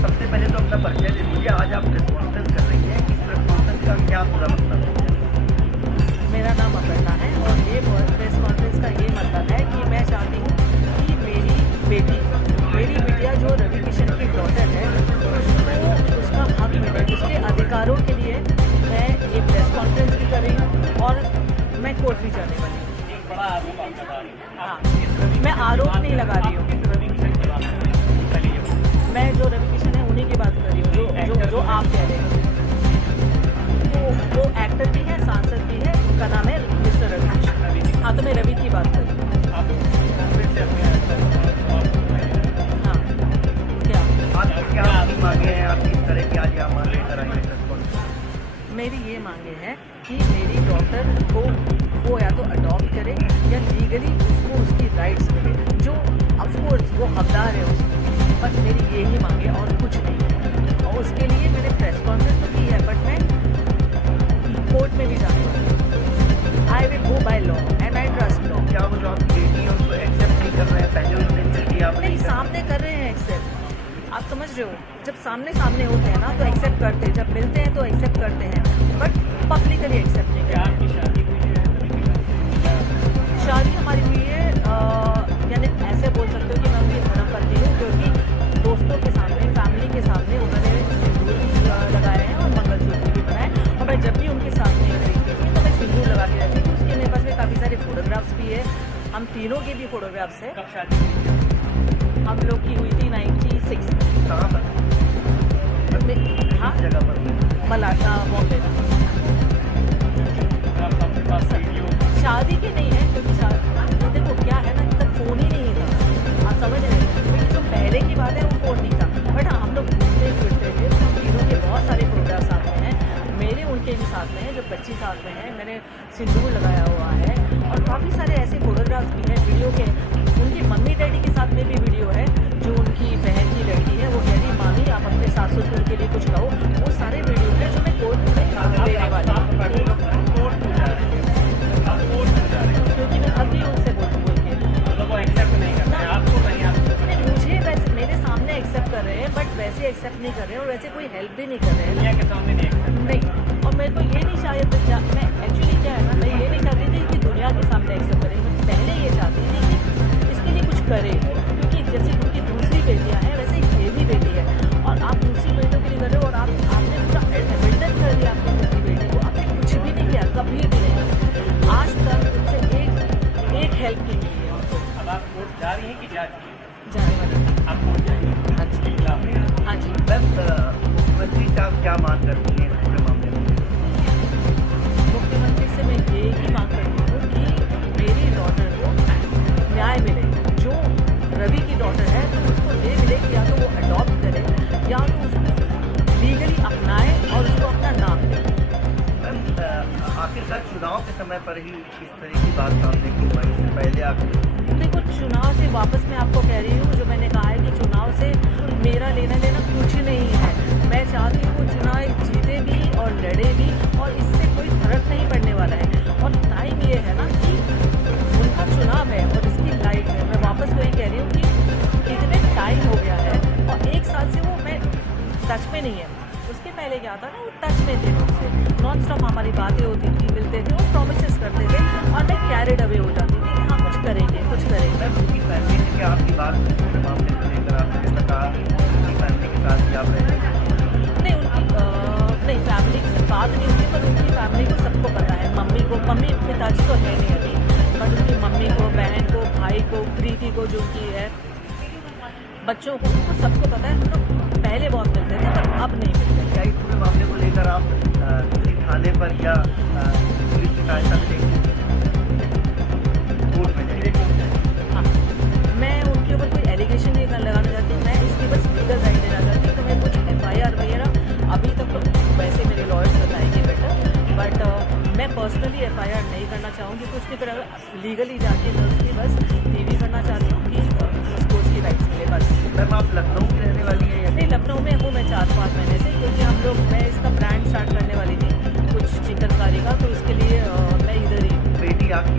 सबसे पहले तो अपना परिचय दे दीजिए। आज आप प्रेस कॉन्फ्रेंस कर रही हैं, इस प्रेस कॉन्फ्रेंस का क्या पूरा मतलब है? मेरा नाम अपर्णा है और ये प्रेस कॉन्फ्रेंस का ये मतलब है कि मैं चाहती हूँ कि मेरी बिटिया जो रवि किशन की डॉटर है उसको उसका हक मिले, उसके अधिकारों के लिए मैं ये प्रेस कॉन्फ्रेंस भी कर रही हूँ और मैं कोर्ट भी जाने वाली हूँ। हाँ, मैं आरोप नहीं लगा रही हूँ, मैं जो रवि किशन है उन्हीं की बात कर रही हूँ जो आप कह रहे हैं। वो एक्टर भी है, सांसद भी है, उनका नाम है मिस्टर रवि किशन। हाँ, तो मैं रवि की बात कर रही हूँ। हाँ, क्या आपकी मांगे हैं? आप किस तरह की आज यहाँ मांग लेकर आई हैं प्रेस कॉन्फ्रेंस? मेरी ये मांगे हैं कि मेरी डॉटर को वो या तो अडॉप्ट करे या लीगली उसको उसकी राइट्स मिले, जो ऑफकोर्स वो हकदार है उसकी। बस मेरी यही मांगे और कुछ नहीं है। और उसके लिए मैंने प्रेस कॉन्फ्रेंस तो की है, बट मैं कोर्ट में भी जाने वाली हूँ। I will go by law and I trust law. क्या वो जो आपकी बेटी है उसको एक्सेप्ट नहीं कर रहे हैं? पहले उन्होंने किया, आप नहीं, सामने कर रहे हैं एक्सेप्ट। आप समझ रहे हो, जब सामने होते हैं ना तो एक्सेप्ट करते हैं, जब मिलते हैं तो एक्सेप्ट करते हैं, बट पब्लिकली एक्सेप्ट नहीं करते। शादी हमारी हुई है, यानी ऐसे बोल सकते हो कि मैं उनकी धर्म करती हूँ, क्योंकि दोस्तों के सामने, फैमिली के सामने उन्होंने सिंदूर भी लगाए हैं और मंगलसूत्र भी बनाए। और मैं जब भी उनके साथ नहीं रहती थी तो मैं सिंदूर लगा के रहती थी। उसके मेरे पास में काफ़ी सारे फोटोग्राफ्स भी है, हम तीनों के भी फोटोग्राफ्स है। कब शादी हुई? हम लोग की हुई थी 96। कहाँ पर? हाँ, जगह पर मलाटा, बॉम्बे में। शादी की नहीं है, क्योंकि देखो क्या है ना, तब फोन ही नहीं था, आप समझ रहे हैं। जो पहले की बात है वो फोन नहीं था, बट हाँ हम लोग घूमते फिरते थे। हम तीनों के बहुत सारे फोटोग्राफ साथ में हैं, मेरे उनके भी साथ में हैं, जो बच्ची साथ में है, मैंने सिंदूर लगाया हुआ है। और काफ़ी सारे ऐसे फोटोग्राफ्स भी हैं वीडियो के। उनकी मम्मी डैडी के साथ में भी वीडियो है, जो उनकी बहन की लड़की है, वो कह रही मामी आप अपने सास ससुर के लिए कुछ कहो। वो सारे वीडियो हैं जो मैं कोर्ट में देने वाली हूँ, क्योंकि मैं अभी उनसे बोल के वो एक्सेप्ट नहीं कर रहे हैं आपको? नहीं, मुझे वैसे मेरे सामने एक्सेप्ट कर रहे हैं, बट वैसे एक्सेप्ट नहीं कर रहे हैं और वैसे कोई हेल्प भी नहीं कर रहे हैं। दुनिया के सामने नहीं, और मेरे को ये नहीं चाहिए, मैं एक्चुअली क्या है ना, मैं ये नहीं चाहती थी कि दुनिया के सामने एक्सेप्ट करें। मैं पहले ये चाहती थी कि इसके लिए कुछ करे, क्योंकि जैसे उनकी दूसरी बेटियाँ हैं वैसे ये भी बेटी है, और आप दूसरी बेटियों के लिए कर रहे हो और आपने पूरा अबेंडन कर दिया अपनी दूसरी बेटी को। आपने कुछ भी नहीं किया, कभी भी नहीं, आज तक उनसे एक हेल्प की नहीं है उनको। अब आप कोर्ट जा रही हैं कि जा रही हैं? जाने वाली। आप कोर्ट जाइए। हाँ जी, हाँ जी। बस मुख्यमंत्री साहब क्या मांग करती हैं इस पूरे मामले में? मुख्यमंत्री से मैं यही मांग करती हूँ कि मेरी डॉटर को न्याय मिले। जो रवि की डॉटर है तो उसको ये मिले कि या तो वो अडॉप्ट करे या तो उसको लीगली अपनाए और उसको अपना नाम दे। आखिरकार चुनाव के समय पर ही इस तरह की बात सामने क्यों आई? इससे पहले आप देखो, चुनाव से वापस मैं आपको कह रही हूँ, जो मैंने कहा है कि चुनाव से मेरा लेना देना कुछ नहीं है। मैं चाहती हूँ वो चुनाव जीते भी और लड़े भी, और इससे कोई फर्क नहीं पड़ने वाला है। और टाइम ये है ना कि उनका चुनाव है और इसकी लाइफ है। मैं वापस वही कह रही हूँ कि इतने टाइम हो गया है और 1 साल से वो मैं टच में नहीं है। उसके पहले क्या था ना, वो टच में थे मुझसे, नॉन स्टॉप हमारी बातें होती थी, मिलते थे और प्रॉमिसेस करते थे, और मैं कैरिड अवे हो जाती थी कि हाँ कुछ करेंगे कुछ करेंगे। उनकी फैमिली से क्या आपकी बात पूरे मामले को लेकर आपने जैसा कहा उनकी फैमिली के साथ भी आप रहते हैं? नहीं, फैमिली से बात नहीं हुई, पर उनकी फैमिली को सबको पता है। मम्मी पिताजी तो है नहीं अभी, बट उनकी मम्मी को, बहन को, भाई को, प्रीति को जो उनकी है, बच्चों को, उनको सबको पता है। हम लोग पहले बहुत मिलते थे पर अब नहीं मिलते। क्या इस पूरे मामले को लेकर आप किसी थाने पर या पुलिस की सहायता लेंगे? कोर्ट में जाएंगे? हाँ, मैं उनके ऊपर कोई एलिगेशन नहीं लगाना चाहती, मैं इसकी बस लीगल राइट देना चाहती हूँ। तो मैं कुछ FIR वगैरह अभी तक तो वैसे मेरे लॉयर्स बताएंगे बेटर, बट मैं पर्सनली FIR नहीं करना चाहूँगी। कुछ नहीं करा, लीगली जाके मैं उसकी बस TV करना चाहती हूँ कि उसको उसकी राइट्स मिले बस। मैम आप लखनऊ की रहने वाली हैं या नहीं, लखनऊ में हूँ मैं 4-5 महीने से, क्योंकि हम लोग, मैं इसका ब्रांड स्टार्ट करने वाली थी कुछ चिकनकारी का, तो इसके लिए मैं इधर ही। बेटी आपकी